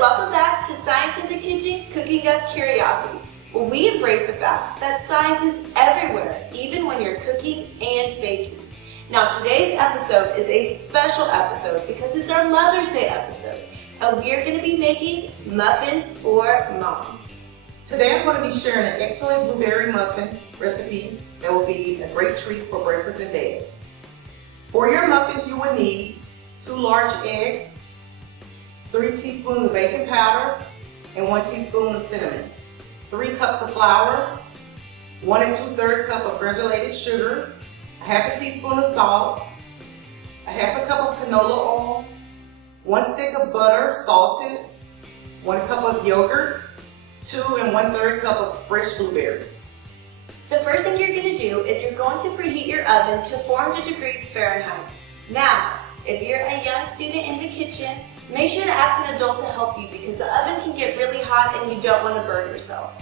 welcome back to Science in the Kitchen, Cooking Up Curiosity. We embrace the fact that science is everywhere, even when you're cooking and baking. Now today's episode is a special episode because it's our Mother's Day episode, and we are going to be making muffins for Mom. Today I'm going to be sharing an excellent blueberry muffin recipe that will be a great treat for breakfast and bed. For your muffins you will need 2 large eggs, 3 teaspoons of baking powder, and 1 teaspoon of cinnamon, 3 cups of flour, 1 2/3 cup of granulated sugar, a half a teaspoon of salt, a half a cup of canola oil, 1 stick of butter salted, 1 cup of yogurt, 2 1/3 cup of fresh blueberries. The first thing you're going to do is you're going to preheat your oven to 400 degrees Fahrenheit. Now, if you're a young student in the kitchen, make sure to ask an adult to help you because the oven can get really hot and you don't want to burn yourself.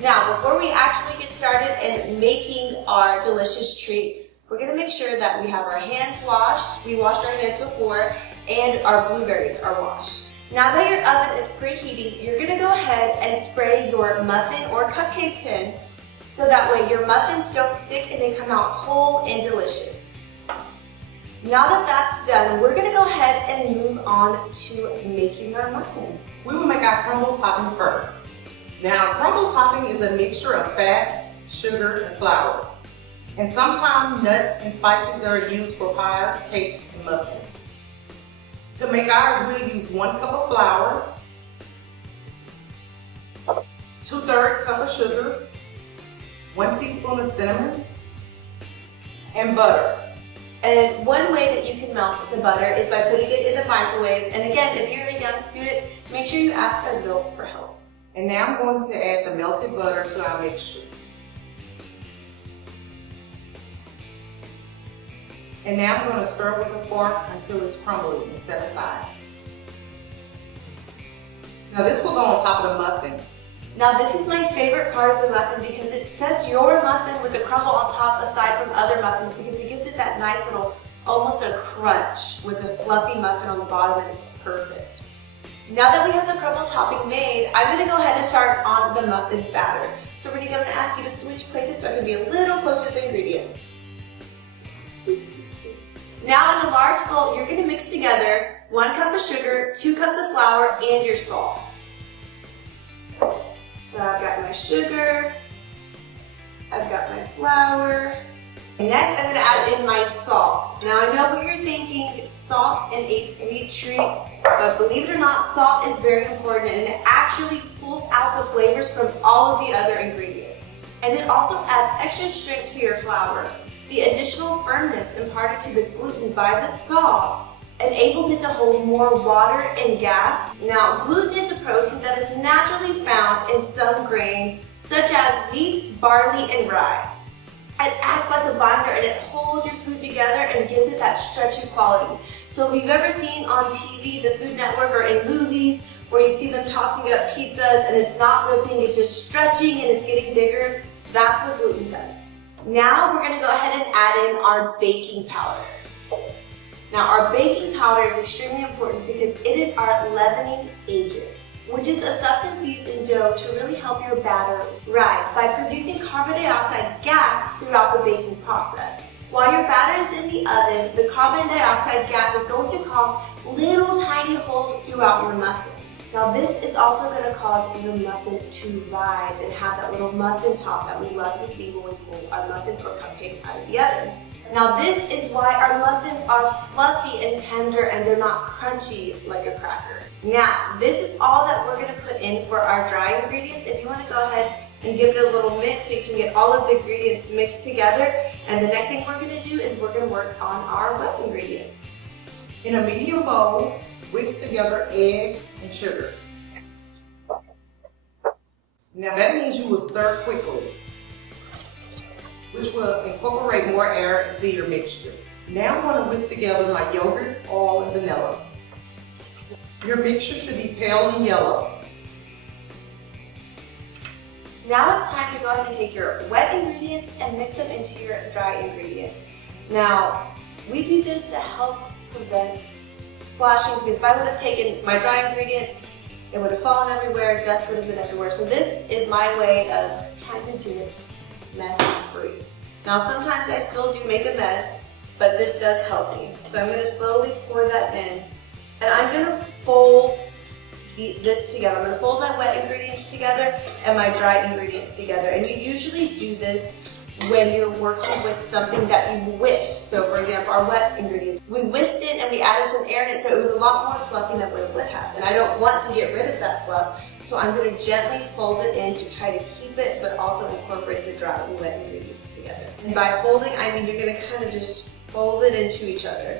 Now, before we actually get started in making our delicious treat, we're going to make sure that we have our hands washed, we washed our hands before, and our blueberries are washed. Now that your oven is preheating, you're going to go ahead and spray your muffin or cupcake tin so that way your muffins don't stick and they come out whole and delicious. Now that that's done, we're going to go ahead and move on to making our muffin. We will make our crumble topping first. Now, crumble topping is a mixture of fat, sugar, and flour, and sometimes nuts and spices that are used for pies, cakes, and muffins. To make ours, we'll use 1 cup of flour, 2/3 cup of sugar, 1 teaspoon of cinnamon, and butter. And one way that you can melt the butter is by putting it in the microwave. And again, if you're a young student, make sure you ask an adult for help. And now I'm going to add the melted butter to our mixture. And now I'm going to stir with a fork until it's crumbly and set aside. Now this will go on top of the muffin. Now this is my favorite part of the muffin because it sets your muffin with the crumble on top aside from other muffins because it gives it that nice little, almost a crunch with the fluffy muffin on the bottom, and it's perfect. Now that we have the crumble topping made, I'm going to go ahead and start on the muffin batter. So Renika, I'm going to ask you to switch places so I can be a little closer to the ingredients. Now in a large bowl, you're going to mix together 1 cup of sugar, 2 cups of flour, and your salt. So I've got my sugar, I've got my flour. Next, I'm going to add in my salt. Now I know what you're thinking, salt in a sweet treat, but believe it or not, salt is very important and it actually pulls out the flavors from all of the other ingredients. And it also adds extra strength to your flour. The additional firmness imparted to the gluten by the salt enables it to hold more water and gas. Now, gluten is a protein that is naturally found in some grains, such as wheat, barley, and rye. It acts like a binder and it holds your food together and gives it that stretchy quality. So if you've ever seen on TV, the Food Network, or in movies, where you see them tossing up pizzas and it's not ripping, it's just stretching and it's getting bigger, that's what gluten does. Now we're going to go ahead and add in our baking powder. Now our baking powder is extremely important because it is our leavening agent, which is a substance used in dough to really help your batter rise by producing carbon dioxide gas throughout the baking process. While your batter is in the oven, the carbon dioxide gas is going to cause little tiny holes throughout your muffin. Now this is also going to cause your muffin to rise and have that little muffin top that we love to see when we pull our muffins or cupcakes out of the oven. Now this is why our muffins are fluffy and tender and they're not crunchy like a cracker. Now this is all that we're going to put in for our dry ingredients. If you want to go ahead and give it a little mix so you can get all of the ingredients mixed together. And the next thing we're going to do is we're going to work on our wet ingredients. In a medium bowl, whisk together eggs and sugar. Now that means you will stir quickly, which will incorporate more air into your mixture. Now I'm going to whisk together my yogurt, oil, and vanilla. Your mixture should be pale and yellow. Now it's time to go ahead and take your wet ingredients and mix them into your dry ingredients. Now, we do this to help prevent splashing, because if I would have taken my dry ingredients It would have fallen everywhere, dust would have been everywhere. So this is my way of trying to do it mess-free. Now sometimes I still do make a mess, but this does help me. So I'm gonna slowly pour that in. And I'm gonna fold this together. I'm gonna fold my wet ingredients together and my dry ingredients together. And you usually do this when you're working with something that you whisk. So for example, our wet ingredients, we whisked it and we added some air in it, so it was a lot more fluffy than what it would have. And I don't want to get rid of that fluff, so I'm gonna gently fold it in to try to keep it, but also incorporate the dry and wet ingredients together. And by folding, I mean you're gonna kind of just fold it into each other,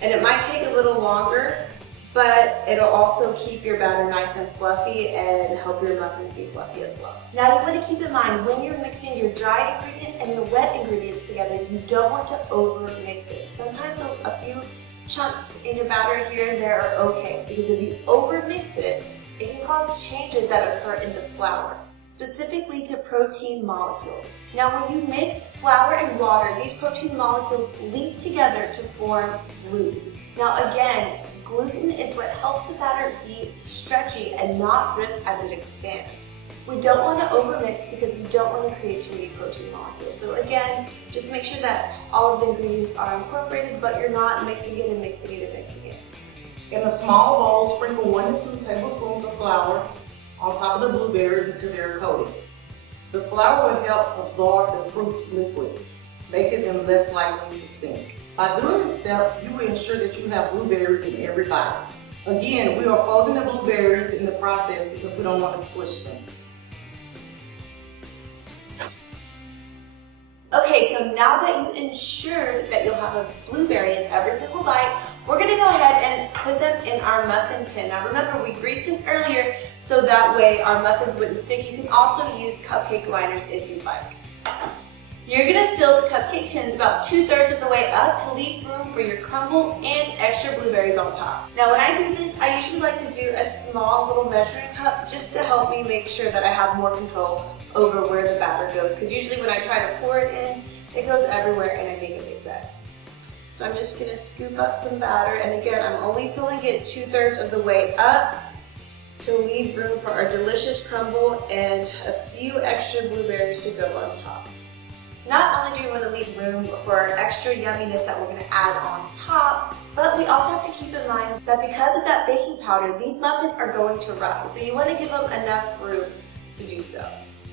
and it might take a little longer, but it'll also keep your batter nice and fluffy and help your muffins be fluffy as well. Now you want to keep in mind when you're mixing your dry ingredients and your wet ingredients together, you don't want to over mix it. Sometimes a few chunks in your batter here and there are okay, because if you over mix it, it can cause changes that occur in the flour, specifically to protein molecules. Now when you mix flour and water, these protein molecules link together to form gluten. Now again, gluten is what helps the batter be stretchy and not rip as it expands. We don't want to overmix because we don't want to create too many protein molecules. So again, just make sure that all of the ingredients are incorporated, but you're not mixing it and mixing it and mixing it. In a small bowl, sprinkle 1 to 2 tablespoons of flour on top of the blueberries until they're coated. The flour will help absorb the fruit's liquid, making them less likely to sink. By doing this step, you will ensure that you have blueberries in every bite. Again, we are folding the blueberries in the process because we don't want to squish them. Okay, so now that you ensured that you'll have a blueberry in every single bite, we're gonna go ahead and put them in our muffin tin. Now remember, we greased this earlier so that way our muffins wouldn't stick. You can also use cupcake liners if you'd like. You're gonna fill the cupcake tins about 2/3 of the way up to leave room for your crumble and extra blueberries on top. Now when I do this, I usually like to do a small little measuring cup just to help me make sure that I have more control over where the batter goes, because usually when I try to pour it in, it goes everywhere and I make a big mess. So I'm just gonna scoop up some batter, and again, I'm only filling it 2/3 of the way up to leave room for our delicious crumble and a few extra blueberries to go on top. Not only do we want to leave room for our extra yumminess that we're going to add on top, but we also have to keep in mind that because of that baking powder, these muffins are going to rise. So you want to give them enough room to do so.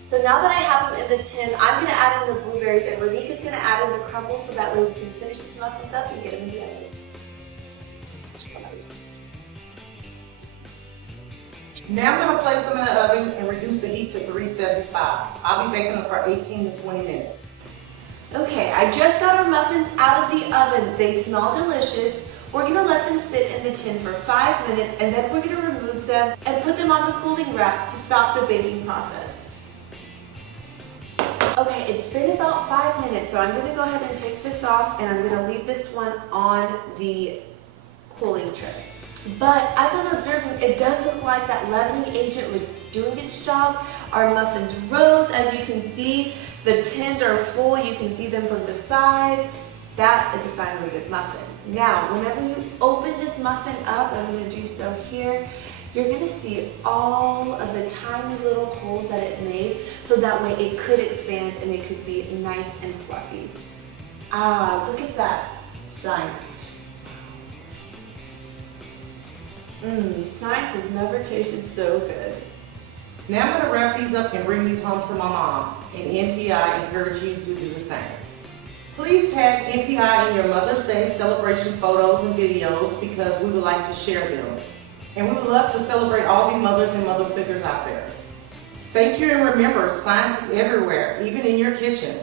So now that I have them in the tin, I'm going to add in the blueberries, and Renika's going to add in the crumble so that way we can finish this muffin up and get them in the oven. Now I'm going to place them in the oven and reduce the heat to 375. I'll be baking them for 18 to 20 minutes. Okay, I just got our muffins out of the oven. They smell delicious. We're gonna let them sit in the tin for 5 minutes, and then we're gonna remove them and put them on the cooling rack to stop the baking process. Okay, it's been about 5 minutes, so I'm gonna go ahead and take this off, and I'm gonna leave this one on the cooling tray. But as I'm observing, it does look like that leavening agent was doing its job. Our muffins rose, as you can see. The tins are full, you can see them from the side. That is a sign of a good muffin. Now, whenever you open this muffin up, I'm gonna do so here, you're gonna see all of the tiny little holes that it made, so that way it could expand and it could be nice and fluffy. Ah, look at that science. Science has never tasted so good. Now I'm going to wrap these up and bring these home to my mom, and NPI encourage you to do the same. Please tag NPI in your Mother's Day celebration photos and videos because we would like to share them. And we would love to celebrate all the mothers and mother figures out there. Thank you, and remember, science is everywhere, even in your kitchen.